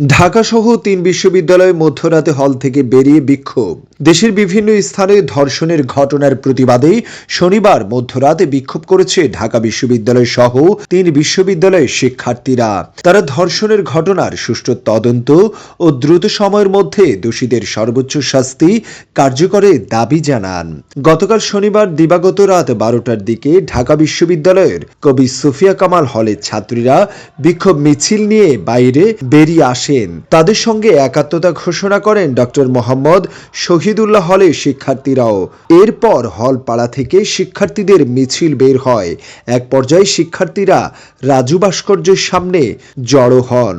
ঢাকাসহ ৩ বিশ্ববিদ্যালয়ে মধ্যরাতে হল থেকে বেরিয়ে বিক্ষোভ। দেশের বিভিন্ন স্থানে ধর্ষণের ঘটনার প্রতিবাদে শনিবার মধ্যরাতে বিক্ষোভ করেছে ঢাকা বিশ্ববিদ্যালয় সহ ৩ বিশ্ববিদ্যালয়ের শিক্ষার্থীরা। তারা ধর্ষণের ঘটনার সুষ্ঠু তদন্ত ও দ্রুত সময়ের মধ্যে দোষীদের সর্বোচ্চ শাস্তি কার্যকরের দাবি জানান। গতকাল শনিবার দিবাগত রাত 12টার দিকে ঢাকা বিশ্ববিদ্যালয়ের কবি সুফিয়া কামাল হলের ছাত্রীরা বিক্ষোভ মিছিল নিয়ে বাইরে বেরিয়ে আসেন। তাদের সঙ্গে একাত্মতা ঘোষণা করেন ডক্টর মোহাম্মদ শহীদুল্লাহ হলের শিক্ষার্থীরাও। এরপর হল পাড়া থেকে শিক্ষার্থীদের মিছিল বের হয়। এক পর্যায়ে শিক্ষার্থীরা রাজু ভাস্কর্যের সামনে জড়ো হন।